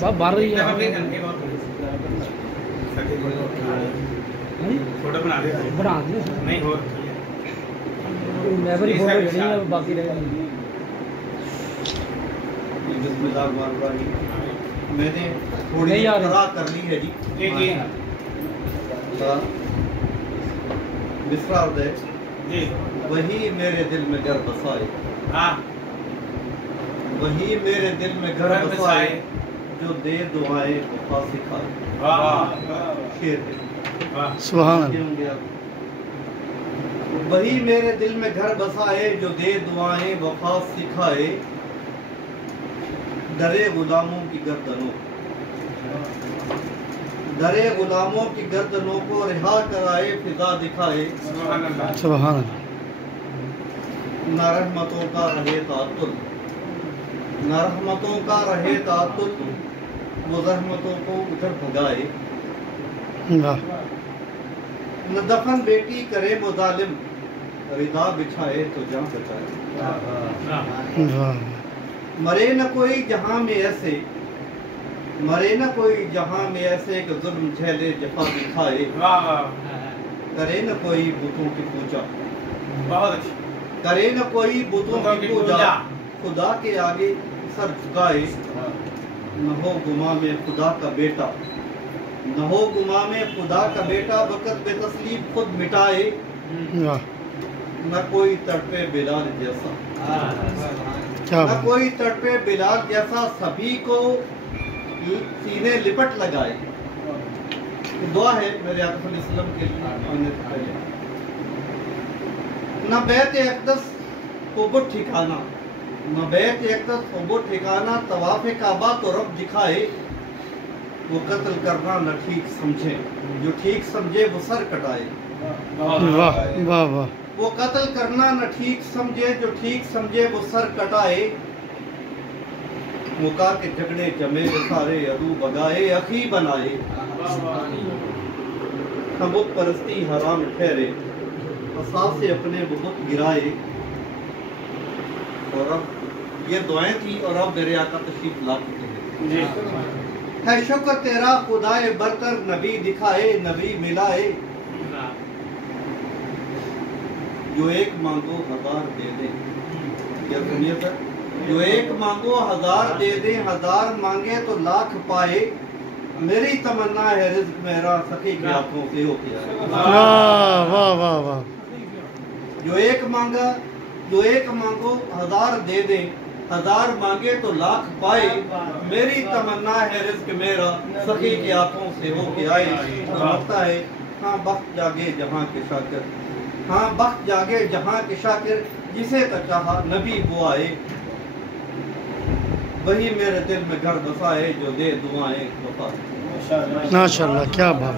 सब बाहर रही है फोटो बना दे बना दिए नहीं हो मैं भी फोटो लेनी है बाकी रह गई मैंने थोड़ी नहीं यार। करा कर ली है जी जी मिसरा उदय जी वही मेरे दिल में घर बसाए हाँ वही मेरे दिल में घर बसाए जो दे दुआएं वफा सिखाए वाह शेर है। वाह सुभान क्यों गया? वही मेरे दिल में घर बसाए जो दे दुआएं वफा सिखाए डरे गुलामों की गर्दनों डरे गुलामों की गर्दनों को रिहा कराए फिजा दिखाए सुभान अल्लाह सुभान न रहमतों का रहे तातुल न रहमतों का रहे तातुल वो रहमतों को उधर भगाए वाह न दफन बेटी करे मुजालिम रिदा बिछाए तो जान बचाए वाह मरे न कोई जहां में ऐसे मरे न कोई जहां में ऐसे कि जुल्म झेले जफा दिखाए वाह करे न कोई बुतों की पूजा बहुत अच्छी करे न कोई बुतों की पूजा खुदा के आगे सर झुकाए न हो गुमा में खुदा का बेटा न हो गुमा में खुदा का बेटा वक़्त बेतस्लीम खुद मिटाए वाह न कोई तड़पे बिलाल जैसा क्या न बात कोई तड़पे बिलाल जैसा सभी को सीने लिपट लगाए दुआ है मेरे आका सल्लल्लाहु अलैहि वसल्लम के लिए न बैत अक़दस को ठिकाना न बैत अक़दस को ठिकाना तवाफ़ काबा तो रब दिखाए वो कत्ल करना न ठीक समझे जो ठीक समझे वो सर कटाए वाह वाह वाह वो कत्ल करना न ठीक समझे जो ठीक समझे वो सर कटाए मुका के झगड़े जमे सारे अदू बगाए अखी बनाए बुत परस्ती हराम ठहरे फसाद से अपने बुत गिराए और अब ये दुआएं थी और अब मेरे आका तशरीफ ला चुके हैं जी है शुक्र तेरा खुदाए बरतर नबी दिखाए नबी मिलाए जो एक मांगो 1000 दे दे क्या सुनिए सर जो एक मांगो 1000 दे दे 1000 मांगे तो लाख पाए मेरी तमन्ना है रिज़्क़ मेरा सखी के हाथों से हो गया वाह वाह वाह वाह जो एक मांगो 1000 दे दे 1000 मांगे तो लाख पाए मेरी तमन्ना है रिज़्क़ मेरा सखी के हाथों से हो के आए लगता है हाँ वक्त जागे जहाँ के शाकिर हाँ वक्त जागे जहाँ के शाकिर जिसे तक चाहा नबी वो आए वही मेरे दिल में घर बसाए जो दे दुआएं वफा माशाल्लाह क्या बात